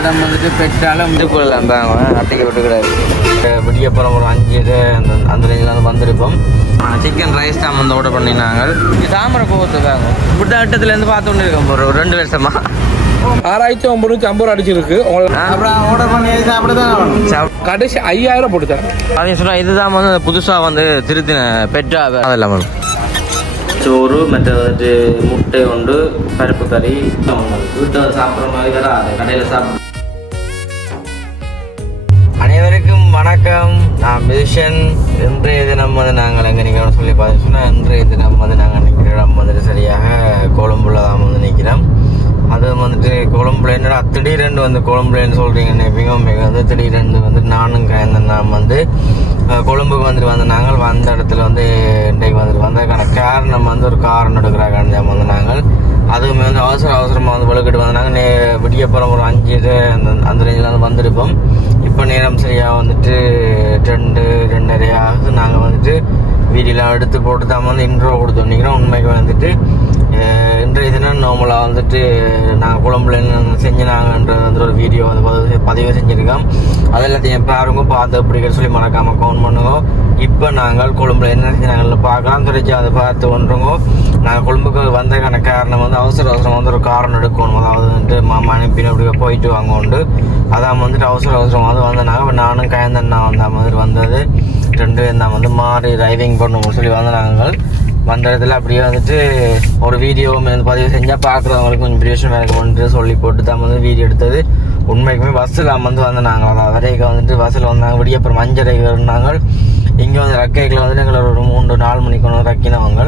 இடம் வந்துட்டு பெற்றாலும் இது போடலாம் தாங்க அட்டைக்கு விட்டுக்கூடாது. விடியப்புறம் ஒரு 5 அந்த ரேஞ்சில் வந்திருப்போம். சிக்கன் ரைஸ் தான் வந்து ஆர்டர் பண்ணினாங்க. இது தாமரை போகிறதுக்காங்க இப்படி தான் இடத்துலேருந்து பார்த்து கொண்டு இருக்கோம் ஒரு 2 வருஷமா. 6950 ரூபா அடிச்சிருக்கு. அப்புறம் ஆர்டர் பண்ணி அப்படிதான் கடைசி 5000 போட்டுத்தாங்க அப்படின்னு சொன்னால் இதுதான் வந்து புதுசாக வந்து திருத்தின பெற்றா அதெல்லாம் வரும். சோறு மற்ற வந்துட்டு முட்டை உண்டு, பருப்பு கறி. வீட்டில் சாப்பிட்ற மாதிரி தான் அது கடையில் சாப்பிட்ற. அனைவருக்கும் வணக்கம். நான் மிஷன். இன்றைய தினம் வந்து நாங்கள் எங்கே நிற்கிறோம் சொல்லி பார்த்தீங்கன்னா, இன்றைய தினம் வந்து நாங்கள் நிற்கிற இடம் வந்துட்டு சரியாக கொழும்புல தான் வந்து நிற்கிறோம். அது வந்துட்டு கொழும்புல என்னடா திடீரென்று வந்து கொழும்புலன்னு சொல்கிறீங்க நினைப்பீங்க. உங்களுக்கு வந்து திடீரென்று வந்து நானும் நான் வந்து கொழும்புக்கு வந்துட்டு வந்து நாங்கள் வந்த இடத்துல வந்து இன்றைக்கு வந்துட்டு வந்ததுக்கான காரணம் வந்து ஒரு காரணம் எடுக்கிறாங்க வந்து நாங்கள் அதுவுமே வந்து அவசரமாக வந்து விளக்கிட்டு வந்தாங்க. விடியப்புறம் ஒரு 5 அந்த ரேஞ்சில் வந்து வந்திருப்போம். இப்போ நேரம் சரியாக வந்துட்டு 2:30 ஆகுது. நாங்கள் வந்துட்டு வீடியோலாம் எடுத்து போட்டு தான் வந்து இன்ட்ரோ கொடுத்து வந்திக்கிறோம். உண்மைக்கு வந்துட்டு இன்றைய தினம் நார்மலாக வந்துட்டு நாங்கள் குழம்புல என்ன செஞ்சினாங்கன்ற வந்து ஒரு வீடியோ வந்து பதிவு செஞ்சுருக்கோம். அது எல்லாத்தையும் பாருங்க, பார்த்து அப்படிங்கிற சொல்லி மறக்காமல் கவுண்ட் பண்ணுங்க. இப்போ நாங்கள் கொழும்புல என்ன செஞ்சாங்கன்னு பார்க்கலாம். தெரிஞ்சு அதை பார்த்து ஒன்றுங்க. நாங்கள் கொழும்புக்கு வந்ததுக்கான காரணம் வந்து அவசரம் வந்து ஒரு காரணம் எடுக்கணும். அதாவது வந்துட்டு மாமா அனுப்பின அப்படி போயிட்டு வாங்க உண்டு. அதான் வந்துட்டு அவசரம் வந்து நாங்கள் நானும் கயந்தண்ணா வந்துட்டு வந்தது 2 நான் வந்து மாறி டிரைவிங் பண்ணணும் சொல்லி வந்து நாங்கள் வந்த இடத்துல அப்படியே வந்துட்டு ஒரு வீடியோ பதிவு செஞ்சால் பார்க்குறவங்களுக்கு கொஞ்சம் பிரியோஷன் வேலைக்கு சொல்லி போட்டு தான் வந்து வீடியோ எடுத்தது. உண்மைக்குமே பஸ்ஸில் வந்து நாங்கள் அதாவது வரைக்கு வந்துட்டு பஸ்ஸில் வந்தாங்க. விடியப்புறம் 5:30 இருந்தாங்க. இங்கே வந்து ரக்கைகளை வந்துட்டு எங்களை ஒரு 3-4 மணிக்கு ஒன்று ரக்கினவங்க.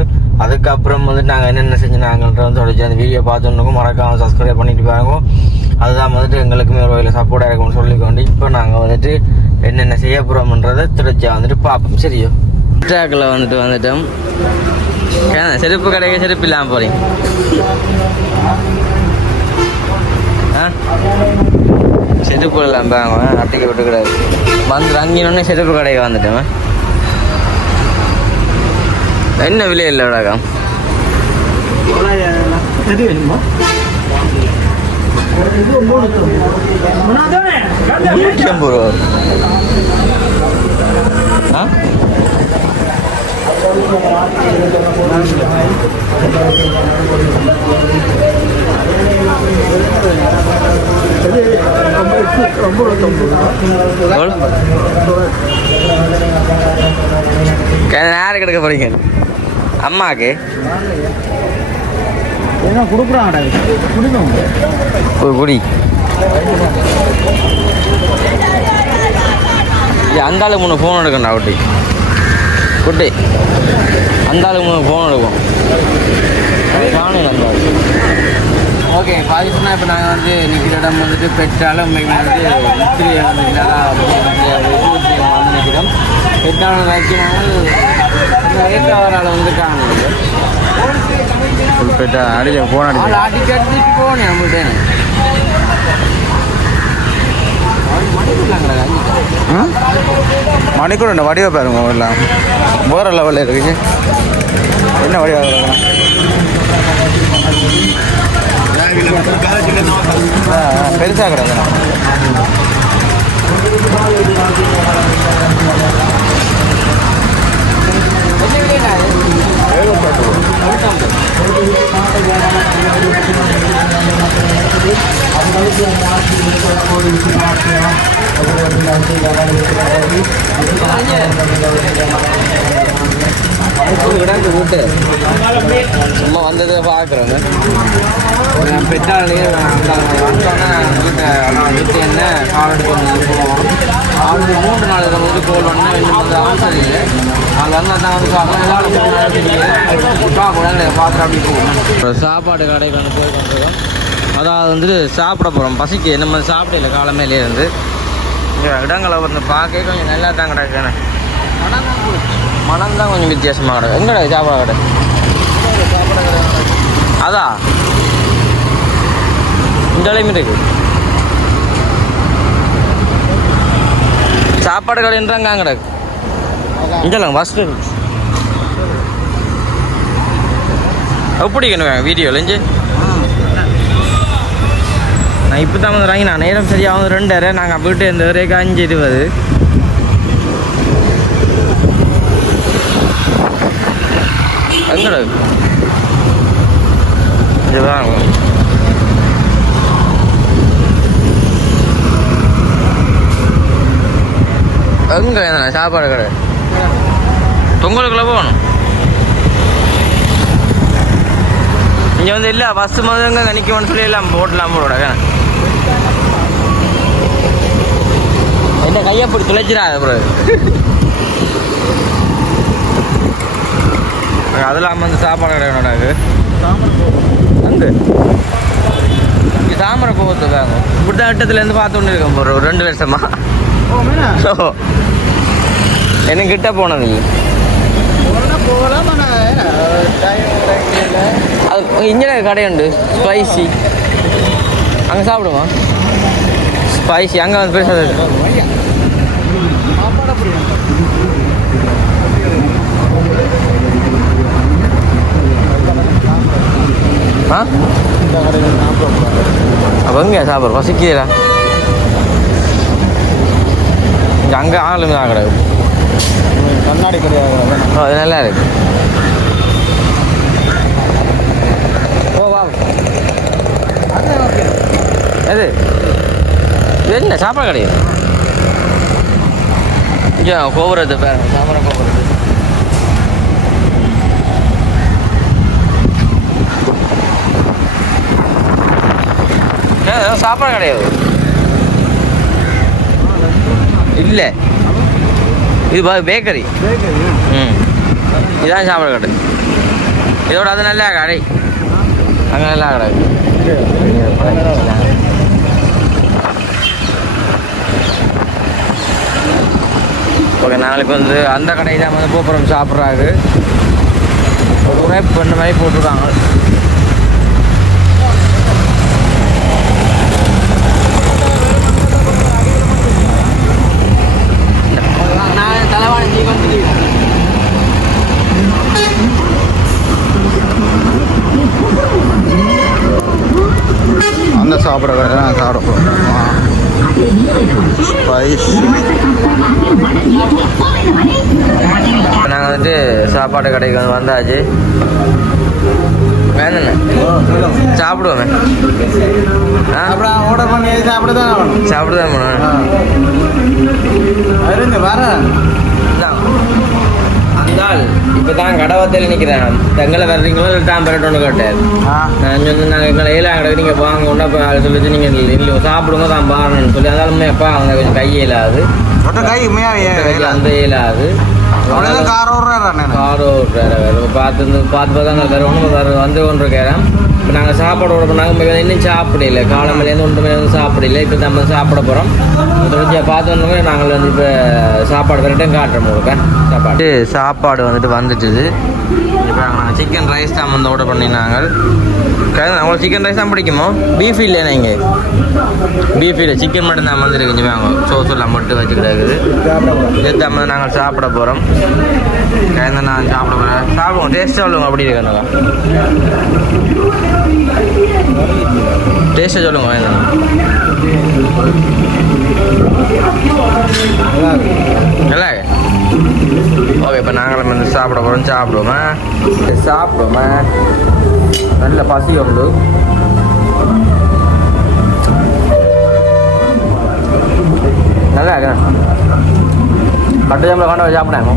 அதுக்கப்புறம் வந்துட்டு நாங்கள் என்னென்ன செஞ்சுனாங்கன்ற வந்து சொல்லிச்சு அந்த வீடியோ பார்த்துருக்கோம். மறக்காமல் சப்ஸ்கிரைப் பண்ணிட்டு பாருங்க. அதுதான் வந்துட்டு எங்களுக்குமே ஒரு வகையில் சப்போர்ட்டாக இருக்கும்னு சொல்லிக்கொண்டு இப்போ நாங்கள் வந்துட்டு என்னென்ன செய்ய போகிறோம்ன்றதை திருச்சியாக வந்துட்டு பார்ப்போம். சரியோ ட்ராக்கில் வந்துட்டோம். செருப்பு கடைக்கு செருப்பு இல்லாமல் போகிறீங்க. செருப்பு இல்லாமல் வாங்க அட்டைக்கு விட்டுக்கூடாது. வந்து அங்கினோடனே செருப்பு கடைக்கு வந்துட்டேன். என்ன விலை இல்லை விடாக்கா 150 ரூபா. யாரு கிடக்க போறீங்க? அம்மாக்கு ஒரு குடி அந்த ஆளுக்கு 3 ஃபோன் எடுக்கண்டா. குட்டி அந்த ஆளுக்கு 3 ஃபோன் எடுக்கும். ஓகே பாதிச்சுன்னா இப்போ நாங்கள் வந்து நிற்கிற இடம் வந்துட்டு பெற்றாலும் வந்து முத்திரையை வந்து நிற்கிறோம். பெற்றாலும் வைக்கிறாங்க வந்து காணுது. பெற்றா அடிக்க ஃபோன் அடிச்சு அடிச்சுட்டு போனேன் நம்மள்கிட்ட. மணிக்கூட வடிவ பாருங்க எல்லாம் வேற லெவலில் இருக்குங்க. என்ன வடிவாக பெருசாக கிடக்கு. வீட்டு சும்மா வந்ததை பார்க்குறேங்க. பெற்றாலேயே வீட்டு என்ன கால் எடுத்து போவோம். அவருக்கு 3 நாள் வந்து கோல் பண்ணால் இன்னும் வந்து அவசரம் இல்லை. அதில் வந்து நான் வந்து பார்க்குற அப்படி போவோம். சாப்பாடு கடைக்கு வந்து போய் கொண்டிருக்கோம். அதாவது வந்துட்டு சாப்பிட போகிறோம். பசிக்கு நம்ம சாப்பிடல காலமேலே இருந்து. இங்கே இடங்களை வந்து பார்க்க கொஞ்சம் நல்லா தான் கிடக்குண்ணே. மனம் தான் கொஞ்சம் வித்தியாசமாக கிடக்கு. எங்கடா சாப்பாடு கடை? சாப்பாடு கடை அதான் இந்த அளவுமே இருக்கு. சாப்பாடு கடைன்றாங்க கிடக்கு. இங்கெல்லாம் ஃபஸ்ட்டு எப்படி வீடியோவில் இஞ்சி நான் இப்போ தான் வந்து இறங்கி நான் நேரம் சரியாக வந்து 2:30 நாங்கள் வீட்டு இந்த வரைக்கும் 5:20 எங்கடா இதுதான் எங்கே சாப்பாடு கடை பொங்கலுக்குள்ளே போகணும் இங்கே வந்து இல்லை பஸ்ஸு முதல்ங்க நிற்கணும்னு சொல்லி எல்லாம் போட்டலாம் போட என்ன கையை பிடி துளைச்சிடாது அப்புறம் அதெல்லாம் வந்து சாப்பாடு கிடையாது அங்கே இங்கே தாமரை போகிறது வாங்க இப்படி தான் இடத்துலேருந்து பார்த்துட்டு இருக்கேன் ஒரு 2 வருஷமா எனக்கு கிட்ட போனது இல்லை அது இங்கே கடை உண்டு ஸ்பைசி அங்கே சாப்பிடுவோம் ஸ்பைசி அங்கே வந்து பேசுறது ஆ அப்போ எங்கே சாப்பிட்றோம் பசிக்கிறா இங்கே அங்கே ஆளுங்க தான் கிடையாது கண்ணாடி கிடையாது அது நல்லா இருக்கு ஓ வா எது இது என்ன சாப்பாடு கிடையாது இங்கே கோபுரத்து சாமரை கோபுரத்து சாப்பாடு கிடையாது இல்லை இது பேக்கரி ம் இதான் சாப்பாடு கடை இதோட அது நல்லா கடை அங்கே நல்லா கடை ஓகே நாளைக்கு வந்து அந்த கடை தான் வந்து போப்புறம் சாப்பிட்றாரு ஒரு உரைப்பு பண்ண மாதிரி போட்டிருக்காங்க அந்த சாப்பிட்ற கடை தான் சாப்பிட ஸ்பைசி நாங்கள் வந்துட்டு சாப்பாடு கடைக்கு வந்து வந்தாச்சு வேணுண்ணே சாப்பிடுவோமே ஆர்டர் பண்ணி சாப்பிட தான் சாப்பிட்டு தான் போனேன் வர அந்தாள் இப்போ தான் கடவத்தில் நிற்கிறேன் தங்களை வர்றீங்களோ இல்லை தான் பெறட்டோன்னு கேட்டேன் நான் வந்து நாங்கள் எங்களை ஏழாம் கடை நீங்கள் வாங்க கொண்டா சொல்லிட்டு நீங்கள் இல்லை சாப்பிடுங்க தான் பாருன்னு சொல்லி அதாலுமே அப்பா அவங்க கொஞ்சம் கை இயலாது கை அந்த இயலாது கார் ஓடுறாரு பார்த்து தான் தருவோம் வந்து கொண்டு இருக்கிறேன் இப்போ நாங்கள் சாப்பாடு ஓட பண்ணாங்க இன்னும் சாப்பிடல காலமேலேருந்து 1 மணி வந்து சாப்பிடல இப்போ நம்ம சாப்பிட போகிறோம் தொடர்ச்சியாக பார்த்து வந்தோமே நாங்கள் வந்து இப்போ சாப்பாடு வரட்டும் காட்டுறோம் உங்களுக்கு சாப்பாடு வந்துட்டு வந்துட்டுது இப்போ நாங்கள் சிக்கன் ரைஸ் தான் வந்து ஆர்டர் பண்ணினாங்க உங்களுக்கு சிக்கன் ரைஸ் தான் பிடிக்குமோ பீஃப் இல்லையா நீங்கள் பீஃப் இல்லை சிக்கன் மட்டும் தான் வந்துருக்கு கொஞ்சம் வாங்க சோசெல்லாம் மட்டும் வச்சு கிடக்குது இதை தான் நாங்கள் சாப்பிட போகிறோம் கலந்து நான் சாப்பிட போகிறேன் சாப்பிடுவோம் டேஸ்ட்டாக சொல்லுங்க அப்படி இருக்கா டேஸ்ட்டாக சொல்லுங்க நல்லா ஓகே இப்போ நாங்களும் வந்து சாப்பிட போகிறோம் சாப்பிடுவோமா நல்ல பசி உண்டு நல்லா இருக்கா கட்டு ஜாமில் கொண்டு சாப்பிடாங்க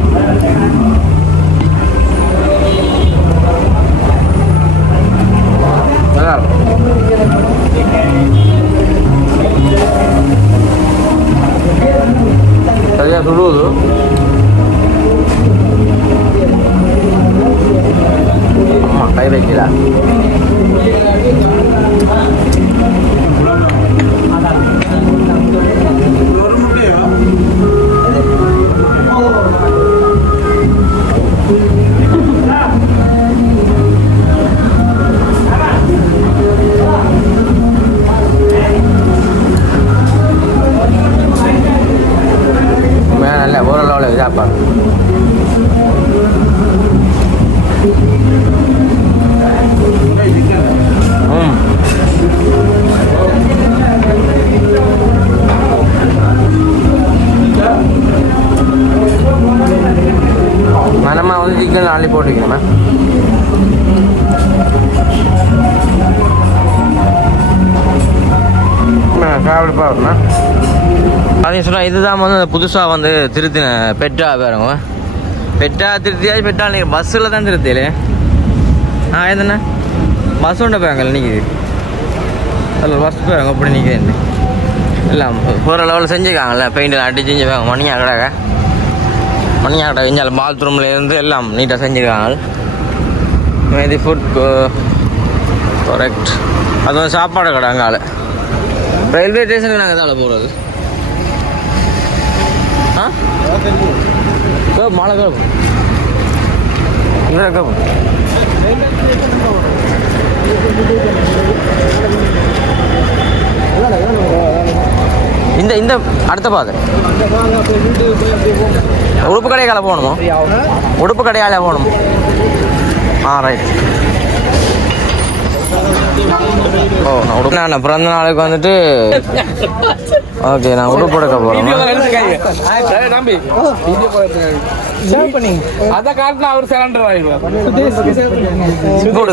நல்லா இருக்கும் சரியா சுடுவது ஆமாம் கை வைக்கல சாப்பிடுப்பா வரணும்னா அதையும் சொன்னால் இதுதான் வந்து புதுசாக வந்து திருத்தின பெட்ரா பாருங்க பெட்ரா திருத்தியாச்சு பெட்ரா நீங்கள் பஸ்ஸில் தான் திருத்தியிலே எதுண்ணா பஸ் ஒன்று போயாங்கல்ல நிற்கிது அதில் பஸ் போயாங்க அப்படி நிற்கிது இல்லை போகிற லெவலில் செஞ்சுருக்காங்கல்ல பெயிண்டில் அடிச்சு செஞ்சுருக்காங்க மணியாக கடை இங்கே பாத்ரூம்லேருந்து எல்லாம் நீட்டாக செஞ்சுருக்காங்க இது ஃபுட் கரெக்ட் அது வந்து சாப்பாடு கடை அங்கால ரயில்வே ஸ்டேஷனுக்கு நாங்கள் தான் போகிறது மழை கிளம்பும் இந்த இந்த அடுத்த பாதை உடுப்பு கடையால போகணுமோ உடுப்பு கடையால போகணுமோ ரைட் ஓ நான் பிறந்த நாளுக்கு வந்துட்டு ஓகே நான் உடுப்பு எடுக்க போகிறேன்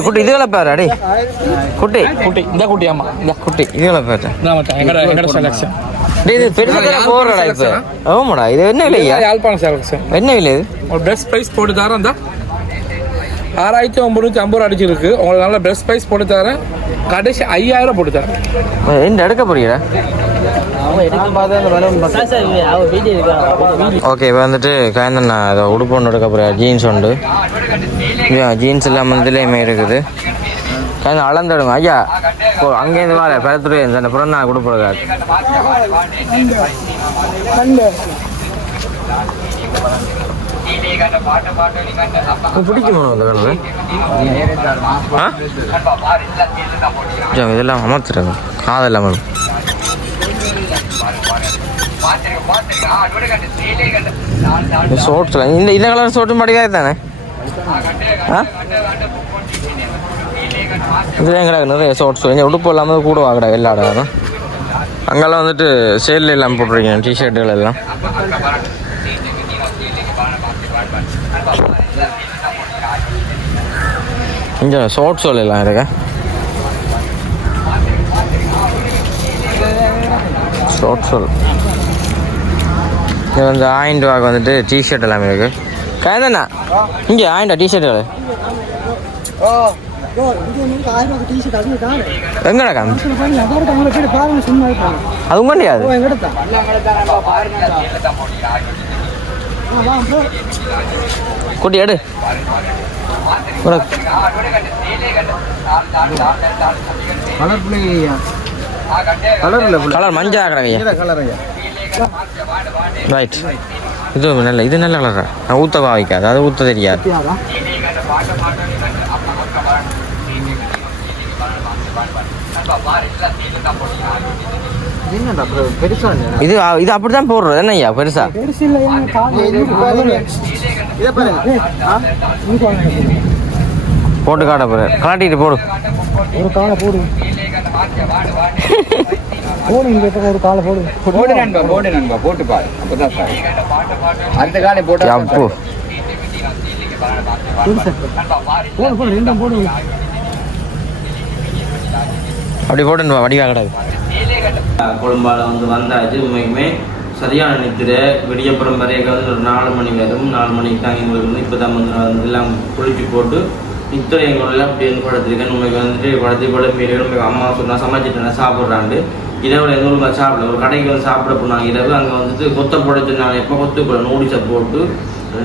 குட்டி இதுகளை பேர் அடி குட்டி குட்டி இந்த குட்டி ஆமா இந்த குட்டி இதுகளை பேர் இது பெருசாக போடுறடா இப்போ ஆமாடா இது என்ன விலையா யாழ்ப்பாணம் செலக்ஷன் என்ன விலை இது ஒரு பெஸ்ட் ப்ரைஸ் போட்டு தரேன் அந்த 6950 அடிச்சிருக்கு உங்களுக்கு நல்ல பெஸ்ட் ப்ரைஸ் போட்டு தரேன் கடைசி 5000 போட்டு தரேன் என்ன எடுக்க போறீங்களா ஓகே இப்போ வந்துட்டு காய்ந்தன் நான் அதை உடுப்பு ஒன்று எடுக்க போகிறேன் ஜீன்ஸ் உண்டு ஜீன்ஸ் எல்லாம் இதுலேயுமே இருக்குது காய்ந்த அளந்துடுங்க ஐயா அங்கேருந்து வாழ பழத்துறை அந்த புறம் நான் கொடுப்பது பிடிக்குமா அந்த கனவு இதெல்லாம் அமர்த்துறாங்க காதெல்லாம் ஷோர்ட்ஸ்ல இந்த கலர் ஷோர்ட்டும் படிக்காது தானே இதில் எங்கடா நிறைய ஷோர்ட்ஸ் கொஞ்சம் உடுப்பு இல்லாமல் கூட வாங்கடா எல்லா இடம் அங்கெல்லாம் வந்துட்டு சேலில் எல்லாம் போட்டிருக்கீங்க டிஷர்ட்டுகள் எல்லாம் இங்கே ஷார்ட்ஸ் எல்லாம் இருக்கா ஷார்ட்ஸ் இங்கே வந்து 1000 ரூபாய்க்கு வந்துட்டு டிஷர்ட் எல்லாமே இருக்கு காய்தாண்ணா இங்கே 1000 டிஷர்ட்டுகள் எங்கடா காமி அது முடியாது குட்டி எடு கலர் மஞ்சா கிடக்கையா ரைட் இது நல்ல கலரா நான் ஊத்த வைக்காது அது ஊத்த தெரியாது இது இது அப்படித்தான் போடுறது என்ன ஐயா பெருசா போட்டு காட்ட போற காட்டிட்டு போடு ஒரு காலை போடு ஒரு காலை போடு போட்டு பாரு அப்பதான் அந்த காலை போட்டு அப்போ அப்படி போட்டு வடிவா கிடாது கொழும்பால வந்து வந்தாச்சு உண்மைக்குமே சரியான நித்திரை விடியப்புறம் வரைய வந்து ஒரு 4 மணி வரும் 4 மணிக்கு தான் எங்களுக்கு வந்து இப்போ தான் வந்து எல்லாம் குளிச்சு போட்டு நித்திரை எங்களெல்லாம் அப்படி வந்து படுத்திருக்கேன் உண்மைக்கு வந்துட்டு படுத்து மீறி உண்மைக்கு அம்மா சொன்னால் சமைச்சிட்டு சாப்பிட்றாண்டு இரவு எங்களுக்கு சாப்பிடல ஒரு கடைக்கு வந்து சாப்பிட போனாங்க இரவு அங்கே வந்துட்டு கொத்த போடுச்சுனாங்க எப்போ கொத்துக்குள்ள நூடிச்சை போட்டு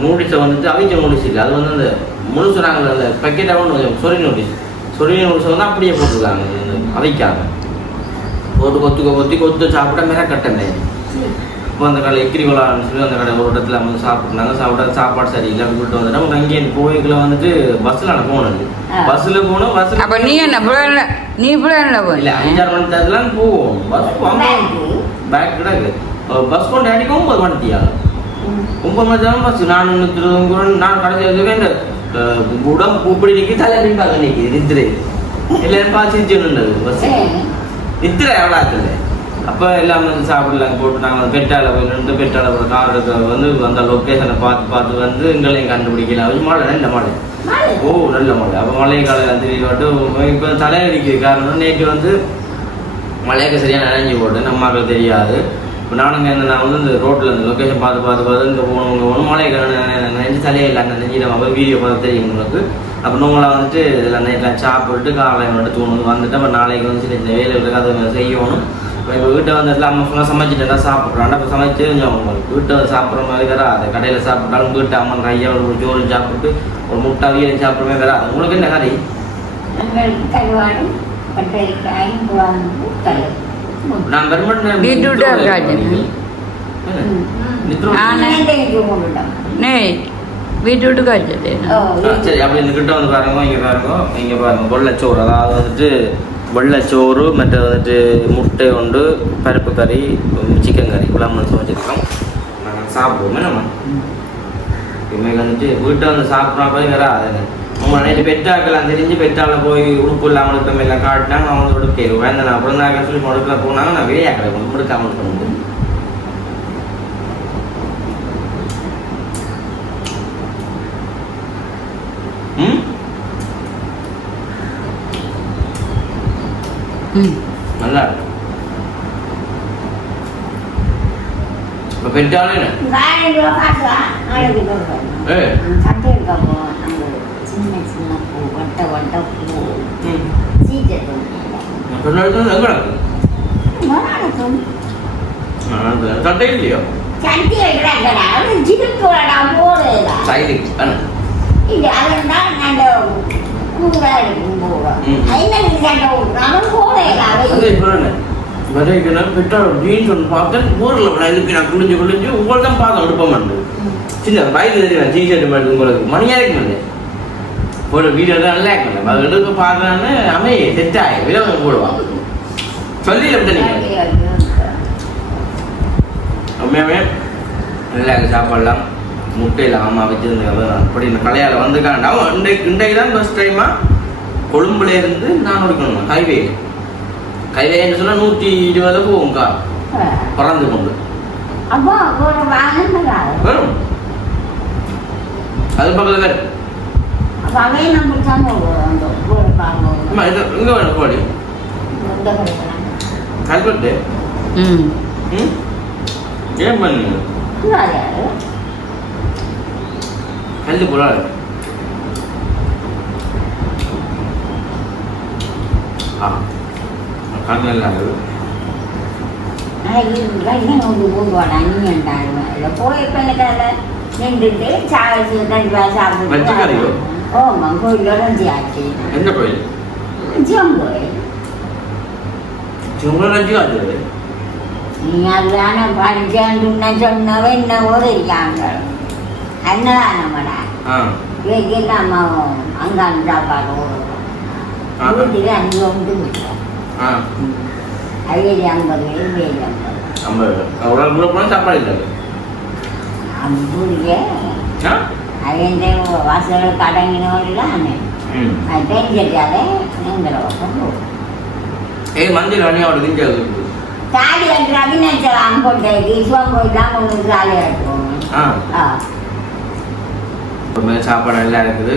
நூடிச்சை வந்துட்டு அவிச்ச நூடிச்சு இல்லை அது வந்து அந்த முழுசு நாங்கள் அந்த பேக்கெட்டாக சொரி நூடிச்சை வந்து அப்படியே போட்டுருக்காங்க அவைக்காங்க போட்டு கொத்து சாப்பிட்டா மேலே கட்டணே இப்போ அந்த கடை எக்கிரி விளாட்னு சொல்லி அந்த கடை ஒரு இடத்துல வந்து சாப்பிட்றாங்க சாப்பாடு சரியில்லை அப்படி விட்டு வந்துட்டு அவங்க அங்கேயும் கோயிலுக்குள்ள வந்துட்டு பஸ்ஸில் நான் போனது பஸ்ஸில் போனோம் பஸ்ஸில் அப்போ நீ என்ன நீ இப்போ என்ன போய் இல்லை 5-6 மணி தேர்தலாம் போவோம் பஸ் பேக் கிடக்கு பஸ் கொண்டு அடிக்க 9 மணித்தியா 9 மணி தேரம் பஸ் நான் நான் கடைசி இந்த உடம்பு இப்படி நிற்கி தலை பார்க்க நிற்கிது நித்திரை எல்லாரும் பார்த்து பஸ் நித்திரை எவ்வளோ ஆகுது அப்போ எல்லாம் வந்து சாப்பிடலாம் போட்டு நாங்கள் பெட்டால போய் நின்று பெட்டால போய் கார் எடுக்க வந்து அந்த லொக்கேஷனை பார்த்து வந்து எங்களையும் கண்டுபிடிக்கலாம் அது மழை நல்ல மழை நல்ல மழை அப்போ மழை காலம் திரும்பி மட்டும் இப்போ தலையடிக்குது காரணம் நேற்று வந்து மழைக்கு சரியாக நனைஞ்சி போட்டு நம்மளுக்கு தெரியாது. இப்போ நானுங்க நான் வந்து இந்த ரோட்டில் இந்த லொக்கேஷன் பார்த்து இங்கே போகணும் மழைக்கு நினைஞ்சு தலையே இல்லை நினைஞ்சு நம்ம வீடியோ பார்த்து தெரியும் உங்களுக்கு. அப்போ நம்மளாம் வந்துட்டு இதில் நைட்டில் சாப்பிட்டு காலையில் வந்துட்டு தூணும் வந்துட்டு அப்புறம் நாளைக்கு வந்து சின்ன சின்ன வேலை இருக்குது அதை செய்யணும். இப்போ வீட்டை வந்துட்டு அம்மா ஃபுல்லாக சமைச்சிட்டு தான் சாப்பிட்றோம். இப்போ சமைச்சு கொஞ்சம் உங்களுக்கு வீட்டை சாப்பிட்ற மாதிரி வேற அதை கடையில் சாப்பிட்டாலும் வீட்டை அம்மா கையாக ஒரு ஜோறு சாப்பிட்டு ஒரு முட்டை அவியல் சாப்பிட்ற மாதிரி வேற. உங்களுக்கு என்ன கறி? கருவாடும் கட்டரிக்காயும் குழம்பு கரு நான் பெருமன் பீட்ரூட் பீட்ரூட்டு காய்ச்சது. சரி, அப்படி இந்த கிட்ட வந்து பாருங்க, இங்கே பாருங்க வெள்ளைச்சோறு. அதாவது வந்துட்டு வெள்ளைச்சோறு மற்ற வந்துட்டு முட்டை உண்டு, பருப்பு கறி, சிக்கன் கறி இவ்வளோ சமைச்சிருக்கோம். நாங்கள் சாப்பிடுவோமே நம்ம இன்றைக்கு வந்துட்டு வீட்டை வந்து சாப்பிட்றப்ப வேற அதுங்க அவங்க நைட்டு பெட்டாக்கெல்லாம் தெரிஞ்சு பெட்டாவில் போய் உடுப்பு இல்லாமல் எடுக்க எல்லாம் காட்டினாங்க. அவங்களோட கேள்வி வேண்டாம் அப்புறம் தான் சொல்லி முடுக்கல போனாங்க. நான் வேலையாக்கலை கொண்டு முடுக்காமல் இருக்க நல்லா இருக்கு. இப்போ பெட்டாலே சின்ன சின்ன பூ வட்ட வட்ட பூ சீட்டை சட்டை இல்லையோ சட்டி வைக்கிறாங்கடா ஜிருக்குடா போடுறா சைடிக் இது அதெல்லாம் அந்த கூடா இருக்கும் போடுறோம் ஐநூறு சட்டை விட்றாலும் போடுறா வரைக்கணும் பெட்ரோல் ஜீன்ஸ் ஒன்று பார்த்தேன் ஊரில் விளையாடுக்கு நான் குளிஞ்சு உங்களை தான் பார்க்க விடுப்போம். சின்ன வயது தெரியும் ஜீன்ஸ் மாதிரி உங்களுக்கு மணியாக இருக்குமே ஒரு வீடியோ தான் நல்லா இருக்கணும். அது எடுக்க பார்க்கலான்னு அமைய செட் ஆகி விதவை போடுவான் சொல்லி நீங்கள் உண்மையாகவே நல்லா சாப்பாடலாம் முட்டையில் அம்மா வச்சுருந்தாங்க. அப்படி இந்த கலையால் வந்துக்காண்டாவும் இன்றைக்கு தான் ஃபஸ்ட் டைமாக கொழும்புலேருந்து நான் எடுக்கணும் கைவேன்னு சொன்னால் 120 போகும்க்கா பறந்து கொண்டு வரும். அது பக்கத்தில் வேறு இங்கே வேணும் கோழி கல்பட்டு ஏன் பண்ணுங்க கல்வி போல கண்ணெல்லாம் எந்த கோயில் நீ அதுதான படிச்சேன்னு சொன்னவ என்ன ஒரு இருக்காங்க அன்னதானமடா நம்ம அங்கான் சாப்பாடு வீட்டுக்கு 5 வந்து விட்டோம். 50 சாப்பாடு இல்லை அம்பூரியே அவன் வாசல் கடங்கினோம்லாம் தெரிஞ்சிட்டாலே நீங்கள மஞ்சள் அணியோட திங்கிறது தாலி கட்டுறாங்க நினைச்சலாம் கொண்டு சிவன் கோயில் தான் கொண்டு தாலி கட்டுவோம். சாப்பாடு எல்லாம் இருக்குது.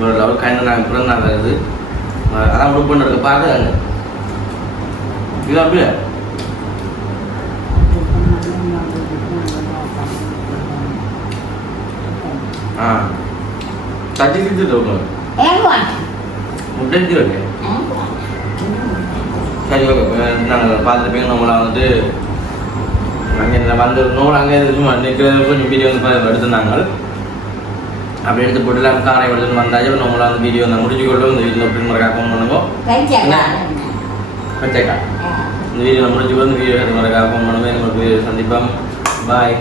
ஒரு லெவல் கைநாள் பிறந்தாங்க இருக்குது. அதான் உடுப்பு பண்ணுறது பார்த்து இது அப்படியே தட்டி தீர்த்துட்டு முட்டை தீர்க்கு. சரி, ஓகே. நாங்கள் பார்த்துட்டு நம்மளை வந்துட்டு அங்கே வந்து நோடு அங்கே சும்மா நிற்கிறது கொஞ்சம் வீடியோ வந்து எடுத்துருந்தாங்க. அப்படி எடுத்து போட்டு காரை எடுத்துன்னு வந்தாச்சு. நம்மள அந்த வீடியோ வந்து முடிச்சு கொண்டு இந்த வீடியோ அப்படின்னு மாதிரி காக்கம் பண்ணுவோம். வச்சேக்கா இந்த வீடியோ முடிச்சு கொண்டு வீடியோ மாதிரி காக்கம் பண்ணுவோம். நம்மளுக்கு சந்திப்போம். பாய்.